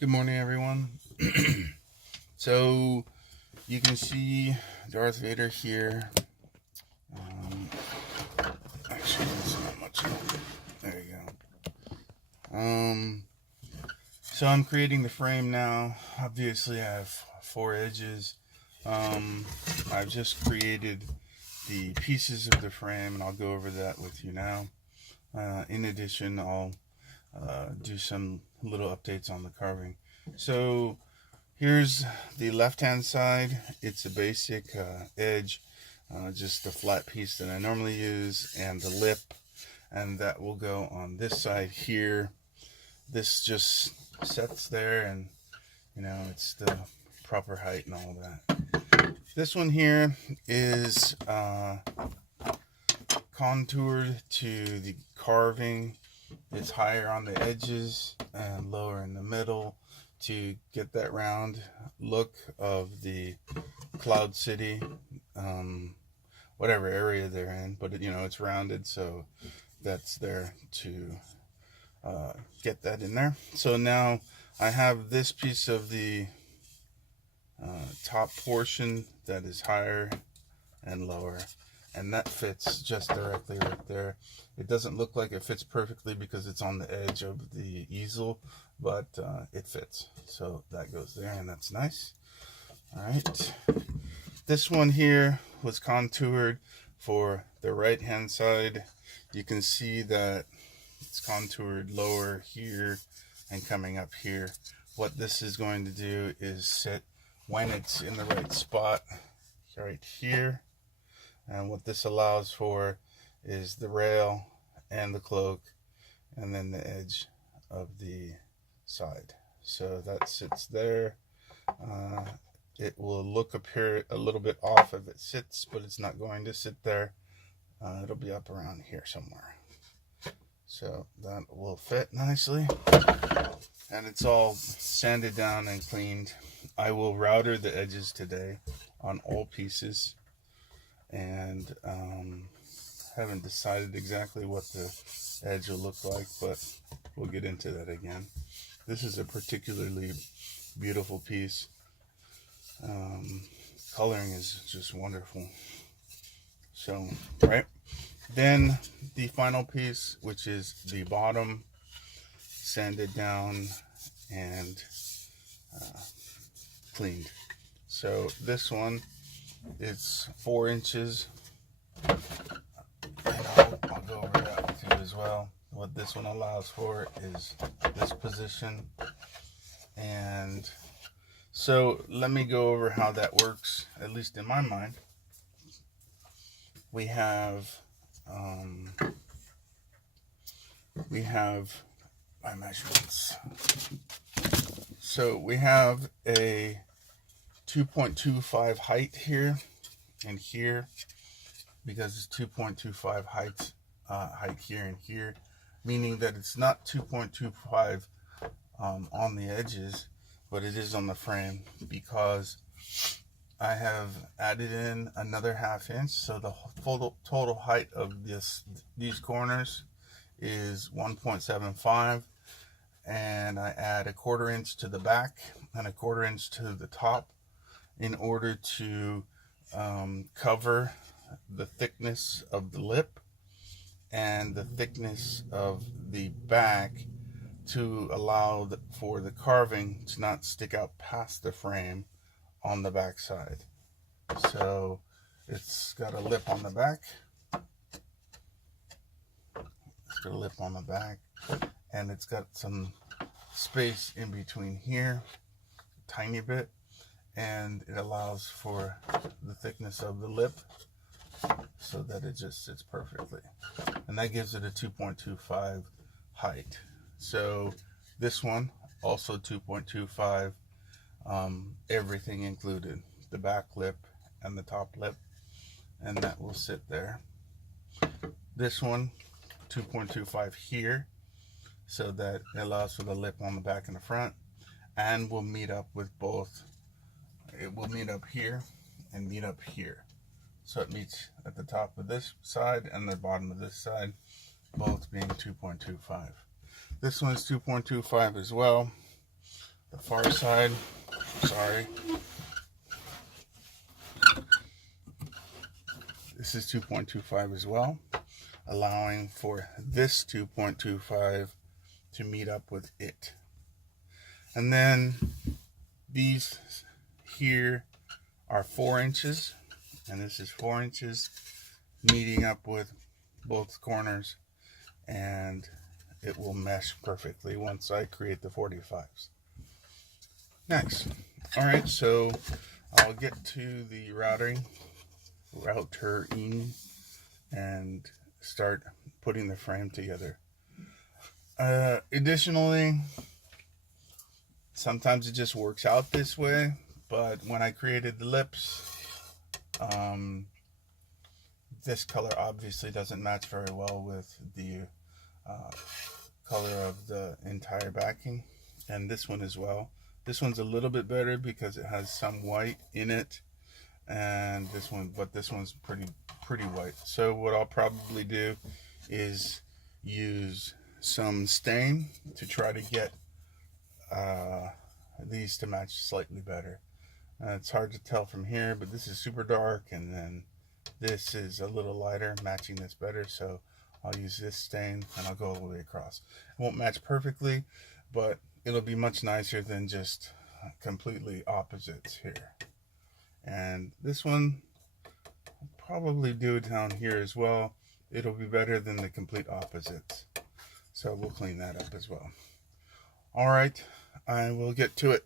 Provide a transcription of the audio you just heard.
Good morning, everyone. So you can see Darth Vader here. Um, Actually, there's not much. There you go. So I'm creating the frame now. Obviously, I have 4 edges. I've just created the pieces of the frame, and I'll go over that with you now. In addition, I'll do some little updates on the carving. So here's the left hand side. It's a basic edge, just a flat piece that I normally use, and the lip, and that will go on this side here. This just sets there, and it's the proper height and all that. This one here is contoured to the carving. It's higher on the edges and lower in the middle to get that round look of the Cloud City, whatever area they're in, but it's rounded, so that's there to get that in there. So now I have this piece of the top portion that is higher and lower, and that fits just directly right there. It doesn't look like it fits perfectly because it's on the edge of the easel, but it fits. So that goes there, and that's nice. All right. This one here was contoured for the right hand side. You can see that it's contoured lower here and coming up here. What this is going to do is sit when it's in the right spot right here. And what this allows for is the rail and the cloak, and then the edge of the side. So that sits there. It will look up here a little bit off if it sits, but it's not going to sit there. It'll be up around here somewhere. So that will fit nicely. And it's all sanded down and cleaned. I will router the edges today on all pieces. And haven't decided exactly what the edge will look like, but we'll get into that again. This is a particularly beautiful piece. Coloring is just wonderful. So, right, then the final piece, which is the bottom, sanded down and cleaned. So this one, it's 4 inches, and I'll go over that with you as well. What this one allows for is this position. And so let me go over how that works, at least in my mind. We have my measurements. So we have a 2.25 height here and here, because it's 2.25 height here and here, meaning that it's not 2.25 on the edges, but it is on the frame, because I have added in another 1/2 inch. So the total height of these corners is 1.75, and I add a 1/4 inch to the back and a 1/4 inch to the top in order to cover the thickness of the lip and the thickness of the back, to allow for the carving to not stick out past the frame on the back side. So it's got a lip on the back. It's got a lip on the back, and it's got some space in between here, a tiny bit, and it allows for the thickness of the lip so that it just sits perfectly. And that gives it a 2.25 height. So this one also 2.25, everything included, the back lip and the top lip, and that will sit there. This one 2.25 here, so that it allows for the lip on the back and the front, and will meet up with both. It will meet up here and meet up here. So it meets at the top of this side and the bottom of this side, both being 2.25. This one's 2.25 as well. The far side, sorry. This is 2.25 as well, allowing for this 2.25 to meet up with it. And then these here are 4 inches, and this is 4 inches meeting up with both corners, and it will mesh perfectly once I create the 45s. Next, all right, so I'll get to the routing and start putting the frame together. Additionally, sometimes it just works out this way, but when I created the lips, this color obviously doesn't match very well with the color of the entire backing, and this one as well. This one's a little bit better because it has some white in it, and this one's pretty white. So what I'll probably do is use some stain to try to get these to match slightly better. It's hard to tell from here, but this is super dark, and then this is a little lighter, matching this better. So I'll use this stain and I'll go all the way across. It won't match perfectly, but it'll be much nicer than just completely opposites here. And this one, I'll probably do it down here as well. It'll be better than the complete opposites. So we'll clean that up as well. All right, I will get to it.